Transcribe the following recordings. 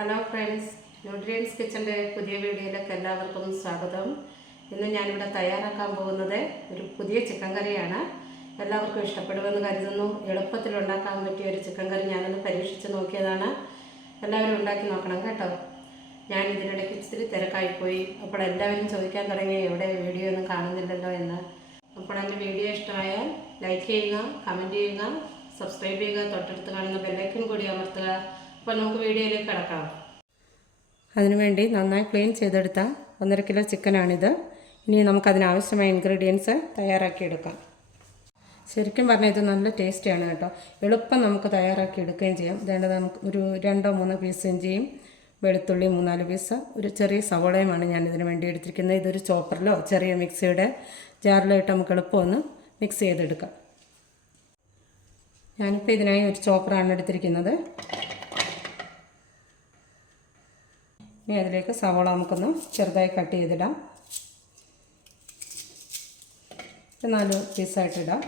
Hello friends nutrients കിച്ചന്റെ പുതിയ വീഡിയോയിലേക്ക് എല്ലാവർക്കും സ്വാഗതം. ഇന്ന് ഞാനിവിടെ തയ്യാറാക്കാൻ പോകുന്നത് ഒരു പുതിയ ചിക്കൻ കറിയാണ്. എല്ലാവർക്കും ഇഷ്ടപ്പെടുമെന്ന് കരുതുന്നു. എളുപ്പത്തിൽ ഉണ്ടാക്കാൻ പറ്റിയ ഒരു ചിക്കൻ കറി ഞാനൊന്ന് പരീക്ഷിച്ച് നോക്കിയതാണ്. എല്ലാവരും ഉണ്ടാക്കി നോക്കണം കേട്ടോ. ഞാൻ ഇതിനിടയ്ക്ക് ഇച്ചിരി തിരക്കായിപ്പോയി. അപ്പോൾ എല്ലാവരും ചോദിക്കാൻ തുടങ്ങി എവിടെ വീഡിയോ ഒന്നും കാണുന്നില്ലല്ലോ എന്ന്. അപ്പോൾ എന്റെ വീഡിയോ ഇഷ്ടമായാൽ ലൈക്ക് ചെയ്യുക കമന്റ് ചെയ്യുക സബ്സ്ക്രൈബ് ചെയ്യുക തൊട്ടടുത്ത് കാണുന്ന ബെല്ലൈക്കൻ കൂടി അമർത്തുക. അപ്പോൾ നമുക്ക് വീഡിയോയിലേക്ക് കിടക്കാം. അതിനുവേണ്ടി നന്നായി ക്ലീൻ ചെയ്തെടുത്ത ഒന്നര കിലോ ചിക്കനാണിത് ഇനി നമുക്കതിനാവശ്യമായ ഇൻഗ്രീഡിയൻസ് തയ്യാറാക്കിയെടുക്കാം. ശരിക്കും പറഞ്ഞാൽ ഇത് നല്ല ടേസ്റ്റിയാണ് കേട്ടോ. എളുപ്പം നമുക്ക് തയ്യാറാക്കി എടുക്കുകയും ചെയ്യാം. വേണ്ടത് നമുക്ക് ഒരു രണ്ടോ മൂന്നോ പീസ് ഇഞ്ചിയും വെളുത്തുള്ളി മൂന്നാൽ പീസ് ഒരു ചെറിയ സവോളയുമാണ് ഞാൻ ഇതിന് വേണ്ടി എടുത്തിരിക്കുന്നത്. ഇതൊരു ചോപ്പറിലോ ചെറിയ മിക്സിയുടെ ജാറിലോ ഇട്ട് നമുക്ക് എളുപ്പമൊന്ന് മിക്സ് ചെയ്തെടുക്കാം. ഞാനിപ്പോൾ ഇതിനായി ഒരു ചോപ്പറാണ് എടുത്തിരിക്കുന്നത്. ഇനി അതിലേക്ക് സവോള നമുക്കൊന്ന് ചെറുതായി കട്ട് ചെയ്തിടാം. നാല് പീസായിട്ടിടാം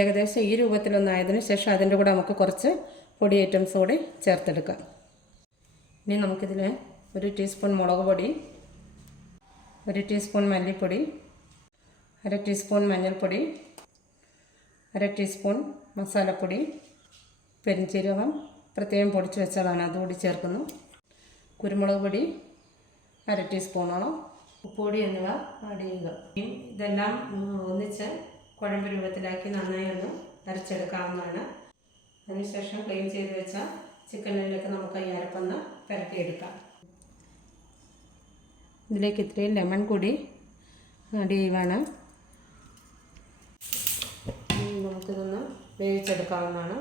ഏകദേശം ഈ രൂപത്തിലൊന്നായതിന് ശേഷം അതിന്റെ കൂടെ നമുക്ക് കുറച്ച് പൊടി ഐറ്റംസ് കൂടി ചേർത്തെടുക്കാം. ഇനി നമുക്കിതിൽ ഒരു ടീസ്പൂൺ മുളക് പൊടി ഒരു ടീസ്പൂൺ മല്ലിപ്പൊടി അര ടീസ്പൂൺ മഞ്ഞൾപ്പൊടി അര ടീസ്പൂൺ മസാലപ്പൊടി പെരിഞ്ചീരകം പ്രത്യേകം പൊടിച്ച് വെച്ചതാണ്. അതുകൂടി ചേർക്കുന്നു. കുരുമുളക് പൊടി അര ടീസ്പൂണോളം. ഉപ്പുപൊടി എന്നിവ ആഡ് ചെയ്യുക. ഇതെല്ലാം ഒന്നിച്ച് കുഴമ്പ് രൂപത്തിലാക്കി നന്നായി ഒന്ന് അരച്ചെടുക്കാവുന്നതാണ്. അതിനുശേഷം ക്ലീൻ ചെയ്ത് വെച്ച ചിക്കനിലേക്ക് നമുക്ക് ഈ അരപ്പൊന്ന് പുരട്ടിയെടുക്കാം. ഇതിലേക്ക് ഇത്രയും ലെമൺ കൂടി ആഡ് ചെയ്യുവാണ്. നമുക്കിതൊന്ന് വേവിച്ചെടുക്കാവുന്നതാണ്.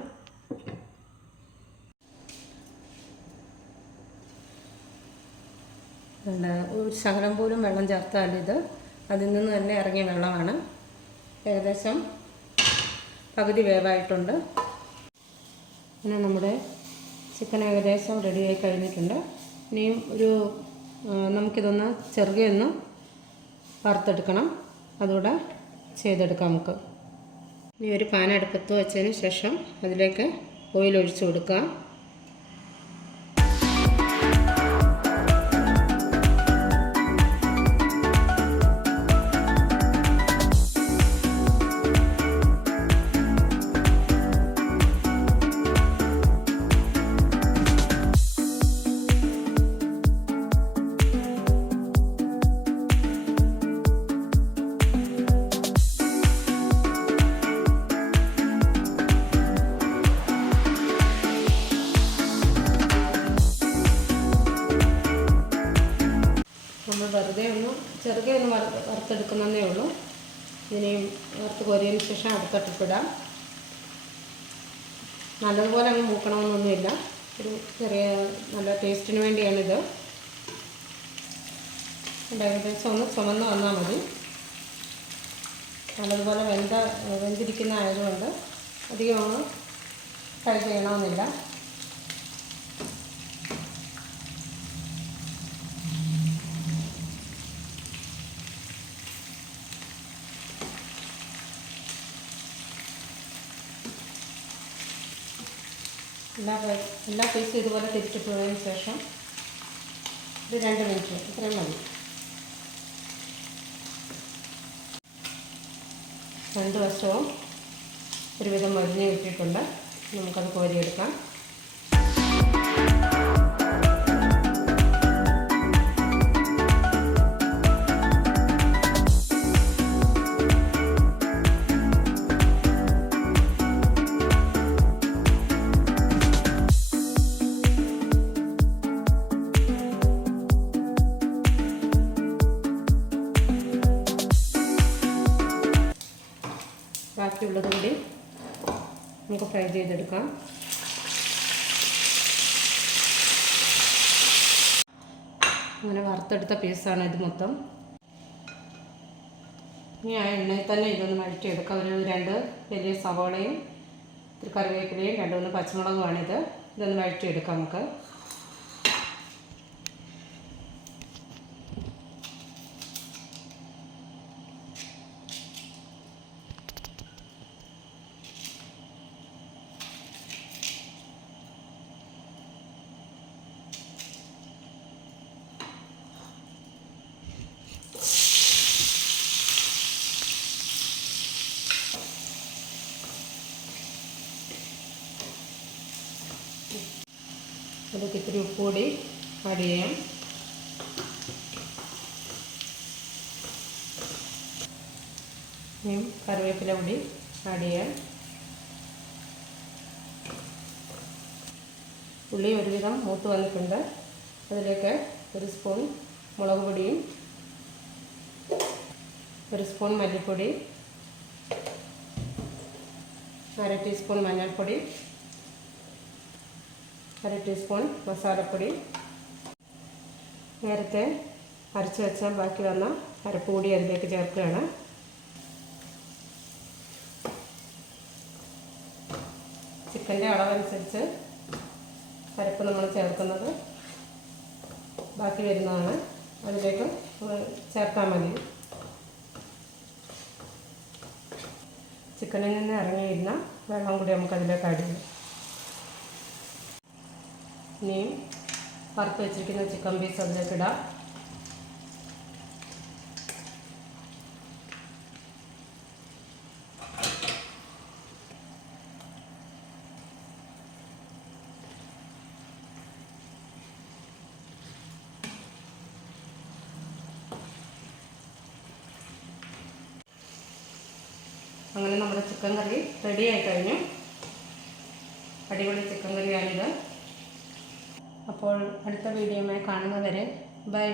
ഒരു ശകലം പോലും വെള്ളം ചേർത്താൽ ഇത് അതിൽ നിന്ന് തന്നെ ഇറങ്ങിയ വെള്ളമാണ്. ഏകദേശം പകുതി വേവായിട്ടുണ്ട്. പിന്നെ നമ്മുടെ ചിക്കൻ ഏകദേശം റെഡിയായി കഴിഞ്ഞിട്ടുണ്ട്. ഇനിയും ഒരു ആ, ചെറുകെ ഒന്ന് വറുത്തെടുക്കണം. അതുകൂടെ ചെയ്തെടുക്കാം നമുക്ക്. ഇനി ഒരു പാൻ അടുപ്പത്ത് വെച്ചതിന് ശേഷം അതിലേക്ക് ഓയിൽ ഒഴിച്ചു കൊടുക്കുക നമ്മൾ വെറുതെ ഒന്ന് ചെറുകെ ഒന്ന് വറ വറുത്തെടുക്കുന്നതേ ഉള്ളൂ. ഇതിനെയും വറുത്ത് കോരിയതിന് ശേഷം അടുത്തട്ടിപ്പിടാം നല്ലതുപോലെ അങ്ങ് മൂക്കണമെന്നൊന്നുമില്ല. ഒരു ചെറിയ നല്ല ടേസ്റ്റിന് വേണ്ടിയാണിത്. ഏകദേശം ഒന്ന് ചുമന്ന് വന്നാൽ മതി. നല്ലതുപോലെ വെന്ത വെന്തിരിക്കുന്ന ആയതുകൊണ്ട് അധികം ഒന്ന് ഫ്രൈ ചെയ്യണമെന്നില്ല. എല്ലാ എല്ലാ പീസും ഇതുപോലെ തിരിച്ചിട്ടതിന് ശേഷം ഇത് രണ്ട് മിനിറ്റ് ഇത്രയും മതി. രണ്ട് വശവും ഒരുവിധം മരുന്ന് കിട്ടിയിട്ടുണ്ട്. നമുക്കത് കോരിയെടുക്കാം. ബാക്കിയുള്ളത് കൂടി നമുക്ക് ഫ്രൈ ചെയ്തെടുക്കാം. അങ്ങനെ വറുത്തെടുത്ത പീസാണ് ഇത് മൊത്തം. ഇനി ആ എണ്ണയിൽ തന്നെ ഇതൊന്ന് വഴറ്റിയെടുക്കാം. ഒരു രണ്ട് വലിയ സവോളയും ഇത്തിരി കറിവേപ്പിലയും രണ്ട് മൂന്ന് പച്ചമുളകുമാണിത് ഇതൊന്ന് വഴറ്റിയെടുക്കാം നമുക്ക്. അതിലേക്ക് ഇത്തിരി ഉപ്പ് കൂടി ആഡ് ചെയ്യാം ഇനിയും കറിവേപ്പില കൂടി ആഡ് ചെയ്യാം ഉള്ളി ഒരുവിധം മൂത്ത് വന്നിട്ടുണ്ട് അതിലേക്ക് ഒരു സ്പൂൺ മുളക് പൊടിയും ഒരു സ്പൂൺ മല്ലിപ്പൊടി അര ടീസ്പൂൺ മഞ്ഞൾപ്പൊടി അര ടീസ്പൂൺ മസാലപ്പൊടി. നേരത്തെ അരച്ച് വെച്ചാൽ ബാക്കി വന്ന അരപ്പ് അതിലേക്ക് ചേർക്കുകയാണ്. ചിക്കന്റെ അളവനുസരിച്ച് അരപ്പ് നമ്മൾ ചേർക്കുന്നത് ബാക്കി വരുന്നതാണ്. അതിലേക്ക് ചേർത്താൽ മതി. ചിക്കനിൽ നിന്ന് ഇറങ്ങിയിരുന്ന വെള്ളം കൂടി നമുക്ക് അതിലേക്ക് ചെയ്യാം. ഇനിയും വറുത്ത് വെച്ചിരിക്കുന്ന ചിക്കൻ പീസ് അതിലേക്ക് ഇടാം. അങ്ങനെ നമ്മുടെ ചിക്കൻ കറി റെഡി ആയി കഴിഞ്ഞു. അടിപൊളി ചിക്കൻ കറിയാണിത്. അപ്പോൾ അടുത്ത വീഡിയോയുമായി കാണുന്നവരെ ബൈ.